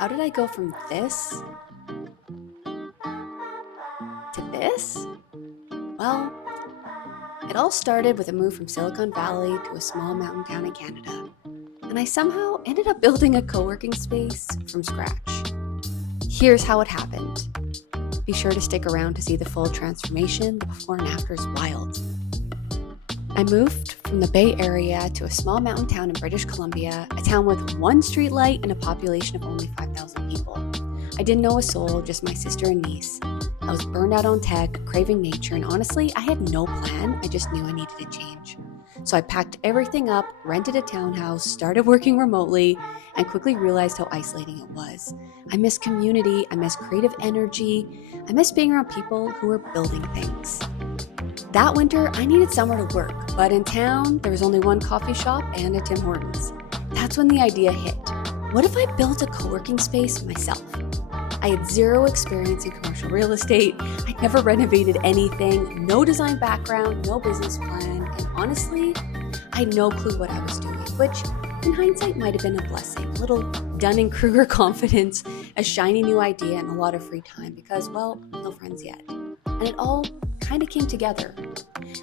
how did I go from this to this? Well, it all started with a move from Silicon Valley to a small mountain town in Canada. And I somehow ended up building a co-working space from scratch. Here's how it happened. Be sure to stick around to see the full transformation. The before and after is wild. I moved from the Bay Area to a small mountain town in British Columbia, a town with one street light and a population of only 5,000 people. I didn't know a soul, just my sister and niece. I was burned out on tech, craving nature, and honestly, I had no plan. I just knew I needed a change. So I packed everything up, rented a townhouse, started working remotely, and quickly realized how isolating it was. I miss community, I miss creative energy, I miss being around people who were building things. That winter, I needed somewhere to work, but in town, there was only one coffee shop and a Tim Hortons. That's when the idea hit. What if I built a co-working space myself? I had zero experience in commercial real estate. I'd never renovated anything, no design background, no business plan, and honestly, I had no clue what I was doing, which in hindsight might have been a blessing. A little Dunning-Kruger confidence, a shiny new idea, and a lot of free time because, well, no friends yet. And it all kind of came together.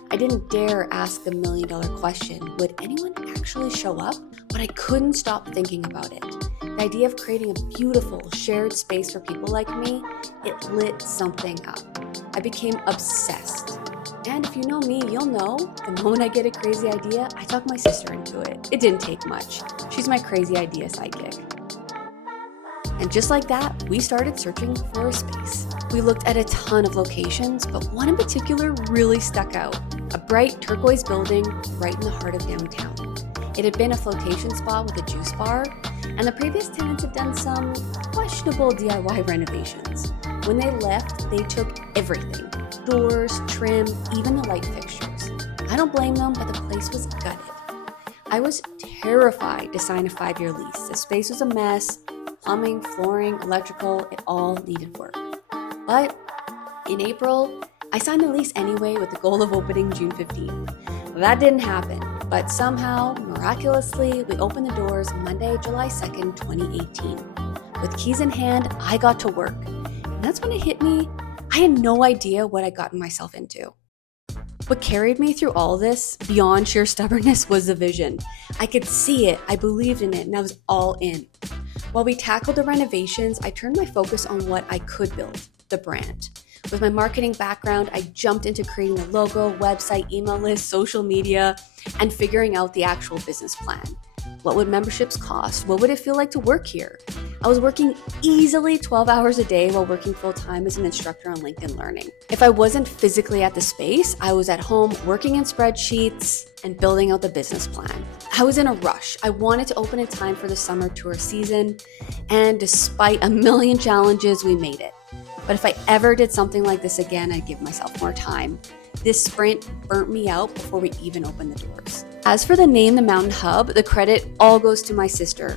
I didn't dare ask the million-dollar question, would anyone actually show up? But I couldn't stop thinking about it. The idea of creating a beautiful shared space for people like me, it lit something up. I became obsessed. And if you know me, you'll know the moment I get a crazy idea, I talk my sister into it. It didn't take much. She's my crazy idea sidekick. And just like that, we started searching for a space. We looked at a ton of locations, but one in particular really stuck out. A bright turquoise building right in the heart of downtown. It had been a flotation spot with a juice bar, and the previous tenants had done some questionable DIY renovations. When they left, they took everything. Doors, trim, even the light fixtures. I don't blame them, but the place was gutted. I was terrified to sign a 5-year lease. The space was a mess. Plumbing, flooring, electrical, it all needed work. But in April, I signed the lease anyway with the goal of opening June 15th. That didn't happen, but somehow, miraculously, we opened the doors Monday, July 2nd, 2018. With keys in hand, I got to work. And that's when it hit me. I had no idea what I'd gotten myself into. What carried me through all this, beyond sheer stubbornness, was the vision. I could see it, I believed in it, and I was all in. While we tackled the renovations, I turned my focus on what I could build, the brand. With my marketing background, I jumped into creating a logo, website, email list, social media, and figuring out the actual business plan. What would memberships cost? What would it feel like to work here? I was working easily 12 hours a day while working full-time as an instructor on LinkedIn Learning. If I wasn't physically at the space, I was at home working in spreadsheets and building out the business plan. I was in a rush. I wanted to open in time for the summer tour season, and despite a million challenges, we made it. But if I ever did something like this again, I'd give myself more time. This sprint burnt me out before we even opened the doors. As for the name, the Mountain Hub, the credit all goes to my sister.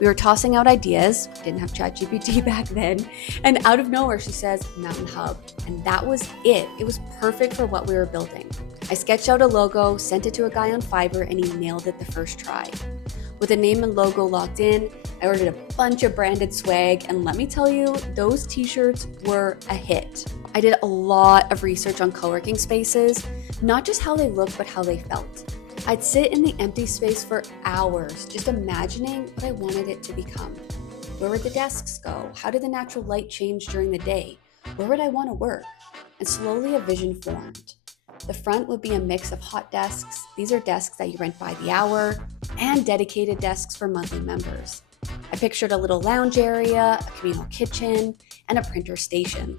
We were tossing out ideas, didn't have ChatGPT back then, and out of nowhere she says, Mountain Hub. And that was it. It was perfect for what we were building. I sketched out a logo, sent it to a guy on Fiverr, and he nailed it the first try. With the name and logo locked in, I ordered a bunch of branded swag, and let me tell you, those t-shirts were a hit. I did a lot of research on co-working spaces, not just how they looked, but how they felt. I'd sit in the empty space for hours, just imagining what I wanted it to become. Where would the desks go? How did the natural light change during the day? Where would I want to work? And slowly a vision formed. The front would be a mix of hot desks. These are desks that you rent by the hour, and dedicated desks for monthly members. I pictured a little lounge area, a communal kitchen, and a printer station.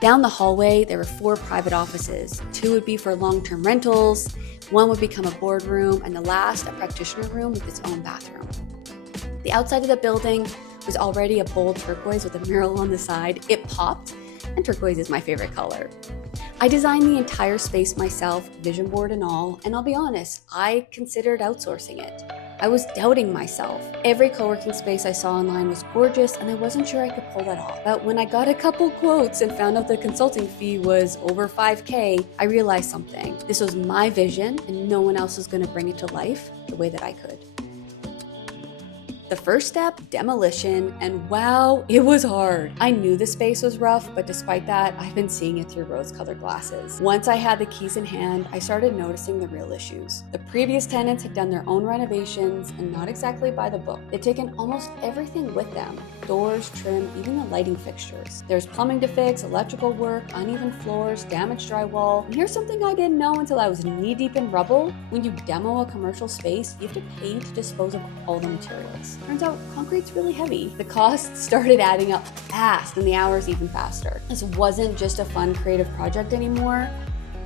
Down the hallway, there were 4 private offices. 2 would be for long-term rentals, 1 would become a boardroom, and the last, a practitioner room with its own bathroom. The outside of the building was already a bold turquoise with a mural on the side. It popped, and turquoise is my favorite color. I designed the entire space myself, vision board and all, and I'll be honest, I considered outsourcing it. I was doubting myself. Every co-working space I saw online was gorgeous, and I wasn't sure I could pull that off. But when I got a couple quotes and found out the consulting fee was over $5,000, I realized something. This was my vision, and no one else was going to bring it to life the way that I could. The first step, demolition, and wow, it was hard. I knew the space was rough, but despite that, I've been seeing it through rose-colored glasses. Once I had the keys in hand, I started noticing the real issues. The previous tenants had done their own renovations and not exactly by the book. They'd taken almost everything with them: doors, trim, even the lighting fixtures. There's plumbing to fix, electrical work, uneven floors, damaged drywall. And here's something I didn't know until I was knee-deep in rubble. When you demo a commercial space, you have to pay to dispose of all the materials. Turns out concrete's really heavy. The costs started adding up fast and the hours even faster. This wasn't just a fun creative project anymore.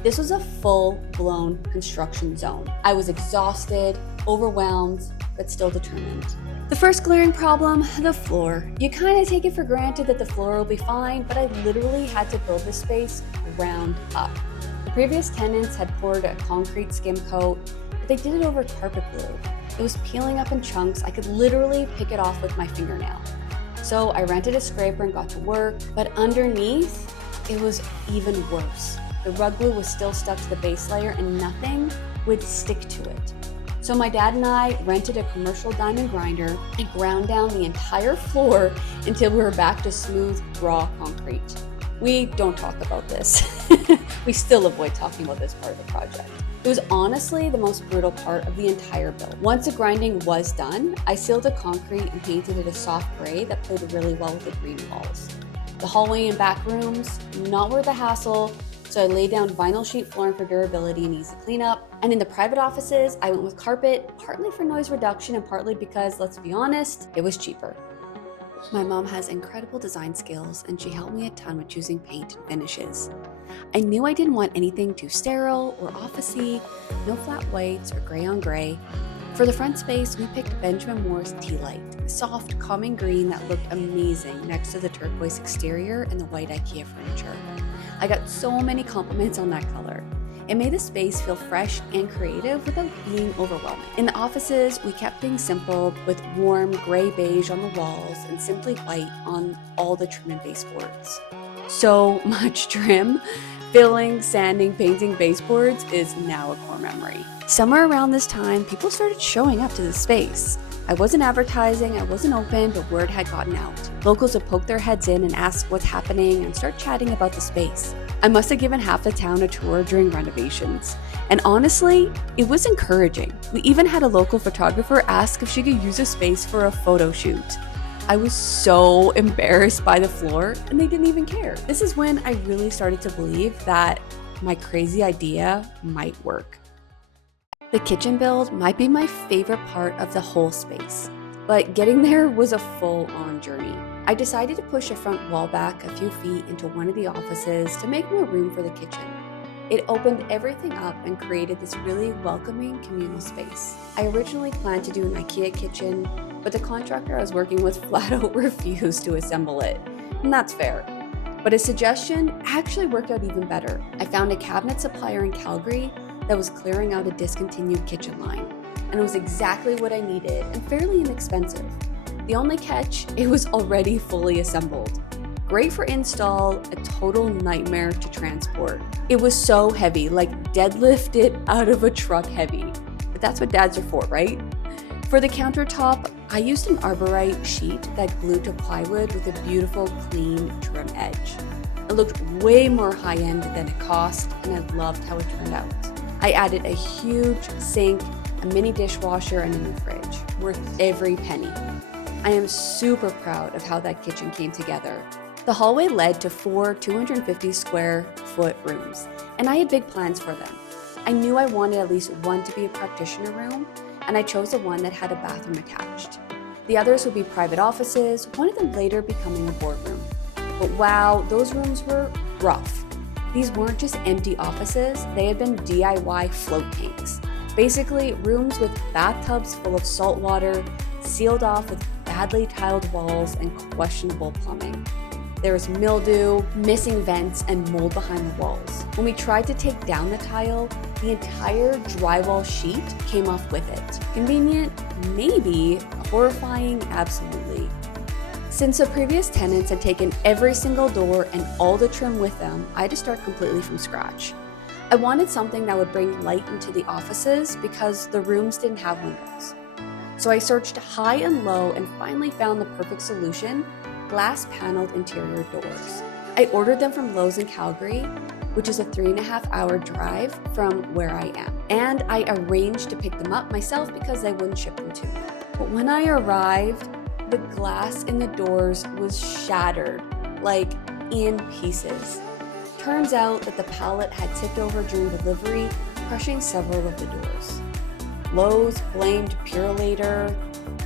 This was a full-blown construction zone. I was exhausted, overwhelmed, but still determined. The first glaring problem, the floor. You kind of take it for granted that the floor will be fine, but I literally had to build this space ground up. The previous tenants had poured a concrete skim coat, but they did it over carpet glue. It was peeling up in chunks. I could literally pick it off with my fingernail. So I rented a scraper and got to work, but underneath, it was even worse. The rug glue was still stuck to the base layer and nothing would stick to it. So my dad and I rented a commercial diamond grinder and ground down the entire floor until we were back to smooth, raw concrete. We don't talk about this. We still avoid talking about this part of the project. It was honestly the most brutal part of the entire build. Once the grinding was done, I sealed the concrete and painted it a soft gray that played really well with the green walls. The hallway and back rooms, not worth the hassle, so I laid down vinyl sheet flooring for durability and easy cleanup. And in the private offices, I went with carpet, partly for noise reduction and partly because, let's be honest, it was cheaper. My mom has incredible design skills and she helped me a ton with choosing paint and finishes. I knew I didn't want anything too sterile or officey, no flat whites or gray on gray. For the front space, we picked Benjamin Moore's Tea Light, a soft, calming green that looked amazing next to the turquoise exterior and the white IKEA furniture. I got so many compliments on that color. It made the space feel fresh and creative without being overwhelming. In the offices, we kept things simple with warm gray beige on the walls and simply white on all the trim and baseboards. So much trim, filling, sanding, painting baseboards is now a core memory. Somewhere around this time, people started showing up to the space. I wasn't advertising, I wasn't open, but word had gotten out. Locals would poke their heads in and ask what's happening and start chatting about the space. I must have given half the town a tour during renovations. And honestly, it was encouraging. We even had a local photographer ask if she could use the space for a photo shoot. I was so embarrassed by the floor and they didn't even care. This is when I really started to believe that my crazy idea might work. The kitchen build might be my favorite part of the whole space, but getting there was a full-on journey. I decided to push a front wall back a few feet into one of the offices to make more room for the kitchen. It opened everything up and created this really welcoming communal space. I originally planned to do an IKEA kitchen, but the contractor I was working with flat out refused to assemble it, and that's fair. But his suggestion actually worked out even better. I found a cabinet supplier in Calgary that was clearing out a discontinued kitchen line, and it was exactly what I needed and fairly inexpensive. The only catch, it was already fully assembled. Great for install, a total nightmare to transport. It was so heavy, like deadlift it out of a truck heavy. But that's what dads are for, right? For the countertop, I used an arborite sheet that glued to plywood with a beautiful, clean trim edge. It looked way more high-end than it cost, and I loved how it turned out. I added a huge sink, a mini dishwasher, and a new fridge, worth every penny. I am super proud of how that kitchen came together. The hallway led to 4 250 square foot rooms, and I had big plans for them. I knew I wanted at least one to be a practitioner room, and I chose the one that had a bathroom attached. The others would be private offices, one of them later becoming a boardroom. But wow, those rooms were rough. These weren't just empty offices, they had been DIY float tanks. Basically, rooms with bathtubs full of salt water, sealed off with badly tiled walls and questionable plumbing. There was mildew, missing vents, and mold behind the walls. When we tried to take down the tile, the entire drywall sheet came off with it. Convenient? Maybe. Horrifying? Absolutely. Since the previous tenants had taken every single door and all the trim with them, I had to start completely from scratch. I wanted something that would bring light into the offices because the rooms didn't have windows. So I searched high and low and finally found the perfect solution: glass-paneled interior doors. I ordered them from Lowe's in Calgary, which is a 3.5-hour drive from where I am. And I arranged to pick them up myself because they wouldn't ship them to me. But when I arrived, the glass in the doors was shattered, like in pieces. Turns out that the pallet had tipped over during delivery, crushing several of the doors. Lowe's blamed Purolator,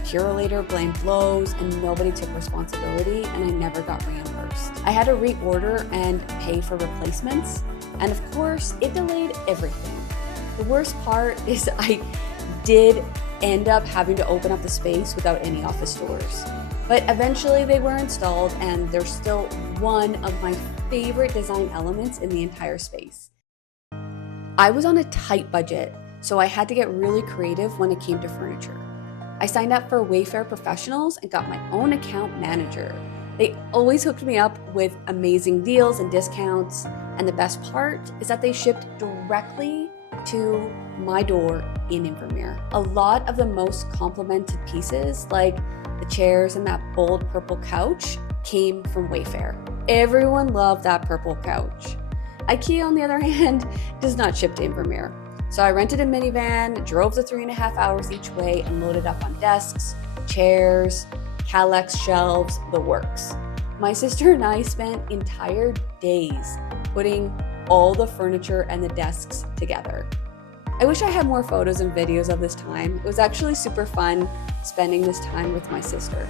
Purolator blamed Lowe's, and nobody took responsibility, and I never got reimbursed. I had to reorder and pay for replacements, and of course, it delayed everything. The worst part is I did end up having to open up the space without any office doors. But eventually they were installed, and they're still one of my favorite design elements in the entire space. I was on a tight budget, so I had to get really creative when it came to furniture. I signed up for Wayfair Professionals and got my own account manager. They always hooked me up with amazing deals and discounts, and the best part is that they shipped directly to my door in Invermere. A lot of the most complimented pieces, like the chairs and that bold purple couch, came from Wayfair. Everyone loved that purple couch. IKEA, on the other hand, does not ship to Invermere. So I rented a minivan, drove the 3.5 hours each way, and loaded up on desks, chairs, Kallax shelves, the works. My sister and I spent entire days putting all the furniture and the desks together. I wish I had more photos and videos of this time. It was actually super fun spending this time with my sister.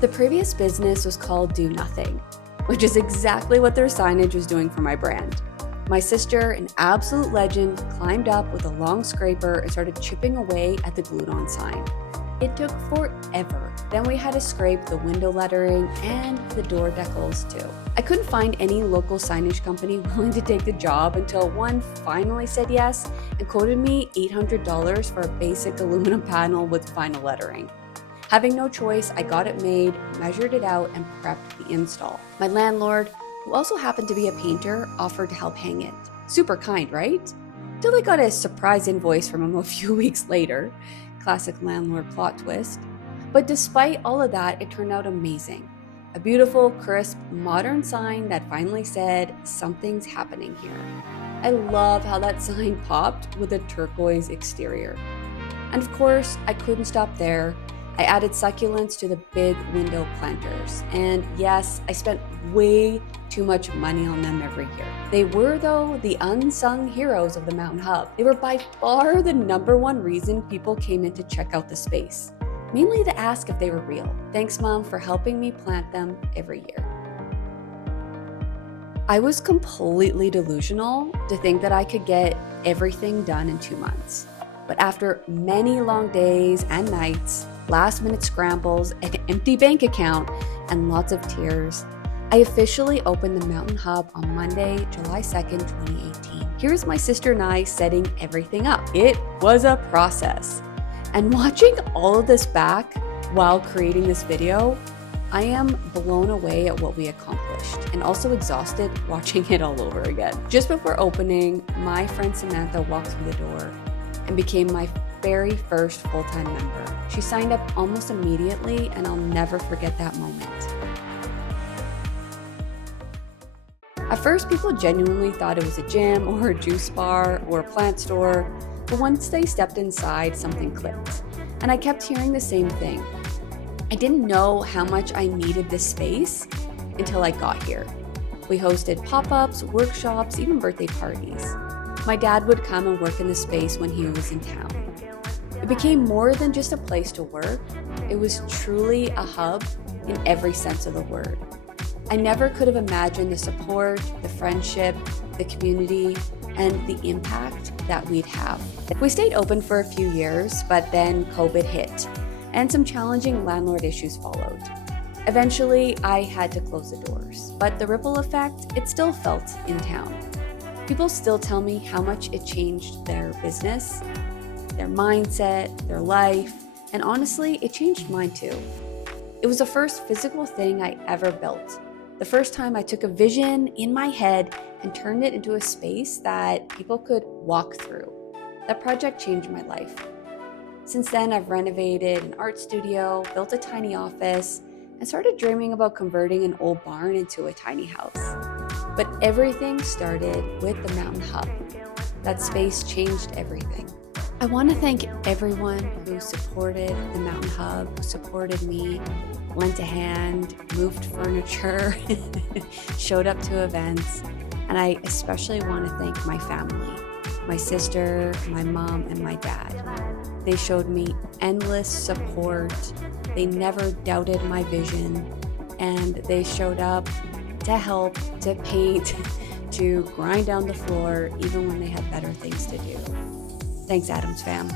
The previous business was called Do Nothing, which is exactly what their signage was doing for my brand. My sister, an absolute legend, climbed up with a long scraper and started chipping away at the glued-on sign. It took forever. Then we had to scrape the window lettering and the door decals too. I couldn't find any local signage company willing to take the job until one finally said yes and quoted me $800 for a basic aluminum panel with vinyl lettering. Having no choice, I got it made, measured it out, and prepped the install. My landlord, who also happened to be a painter, offered to help hang it. Super kind, right? Till I got a surprise invoice from him a few weeks later. Classic landlord plot twist. But despite all of that, it turned out amazing. A beautiful, crisp, modern sign that finally said, "Something's happening here." I love how that sign popped with a turquoise exterior. And of course, I couldn't stop there. I added succulents to the big window planters. And yes, I spent way too much money on them every year. They were, though, the unsung heroes of the Mountain Hub. They were by far the #1 reason people came in to check out the space, mainly to ask if they were real. Thanks, Mom, for helping me plant them every year. I was completely delusional to think that I could get everything done in 2 months. But after many long days and nights, last-minute scrambles, an empty bank account, and lots of tears, I officially opened the Mountain Hub on Monday, July 2nd, 2018. Here's my sister and I setting everything up. It was a process. And watching all of this back while creating this video, I am blown away at what we accomplished and also exhausted watching it all over again. Just before opening, my friend Samantha walked through the door and became my very first full-time member. She signed up almost immediately, and I'll never forget that moment. At first, people genuinely thought it was a gym or a juice bar or a plant store, but once they stepped inside, something clicked. And I kept hearing the same thing. I didn't know how much I needed this space until I got here. We hosted pop-ups, workshops, even birthday parties. My dad would come and work in the space when he was in town. It became more than just a place to work. It was truly a hub in every sense of the word. I never could have imagined the support, the friendship, the community, and the impact that we'd have. We stayed open for a few years, but then COVID hit, and some challenging landlord issues followed. Eventually, I had to close the doors, but the ripple effect, it still felt in town. People still tell me how much it changed their business, their mindset, their life, and honestly, it changed mine too. It was the first physical thing I ever built. The first time I took a vision in my head and turned it into a space that people could walk through. That project changed my life. Since then, I've renovated an art studio, built a tiny office, and started dreaming about converting an old barn into a tiny house. But everything started with the Mountain Hub. That space changed everything. I want to thank everyone who supported the Mountain Hub, who supported me, lent a hand, moved furniture, showed up to events, and I especially want to thank my family, my sister, my mom, and my dad. They showed me endless support. They never doubted my vision, and they showed up to help, to paint, to grind down the floor, even when they had better things to do. Thanks, Adams fam.